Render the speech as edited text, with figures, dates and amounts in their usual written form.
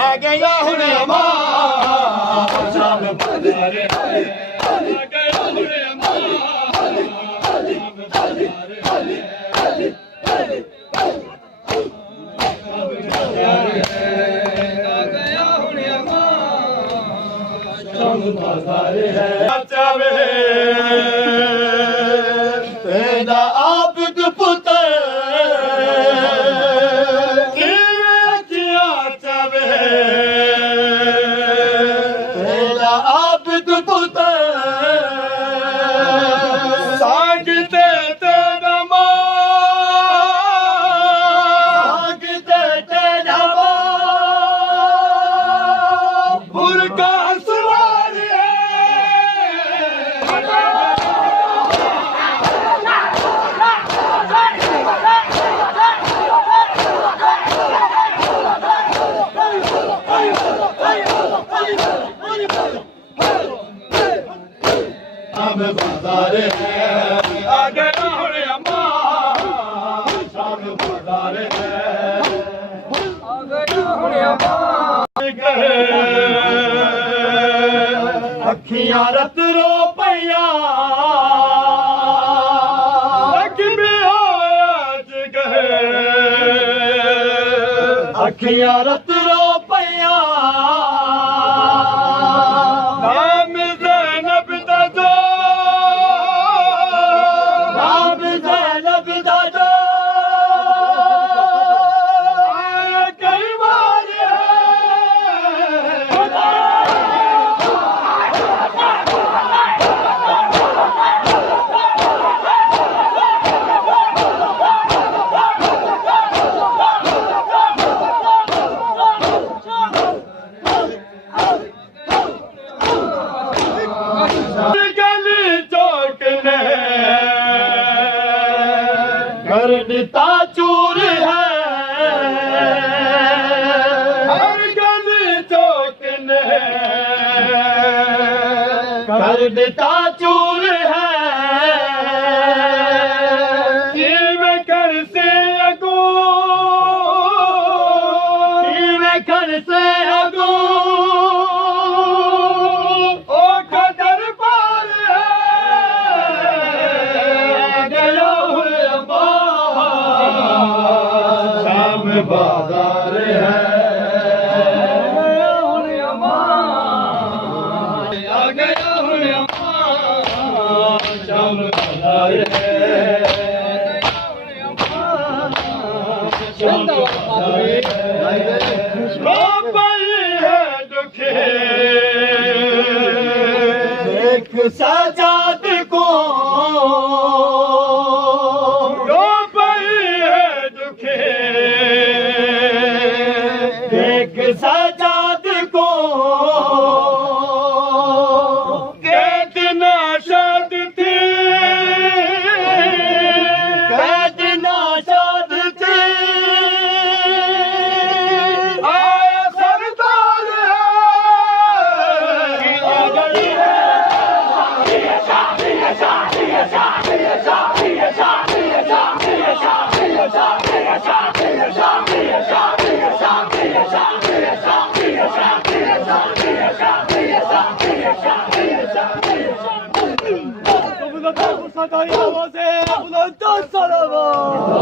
आ गया हुण अमान शाम बाज़ार आए आ गया हुण अमान शाम बाज़ार आए बाज़ार है चावे तेरा आबिद पुत्र किया चावे तेरा आबिद पुत्र सागते तेरा मां सागते तेरा मां बुरका बाज़ार है आ गया हुण अमान शाम बाज़ार है आ गया हुण अमान अखियां रत रो पईयां लॻी आज गए अखियां रत रो पईयां कर दिता चूर है हर गली चौक ने कर दिता चूर है किवें कर से अगू किवें कर से अगू ओ कदर पार है गया हुण बाज़ार है हुण अमान आ गया हुण अमान शाम बाज़ार है शाम बाज़ार है पई है दुखे एक सजाद को सजाद को कितना शाद थी कितना शाद थी आया सरदार बुलंद सलावत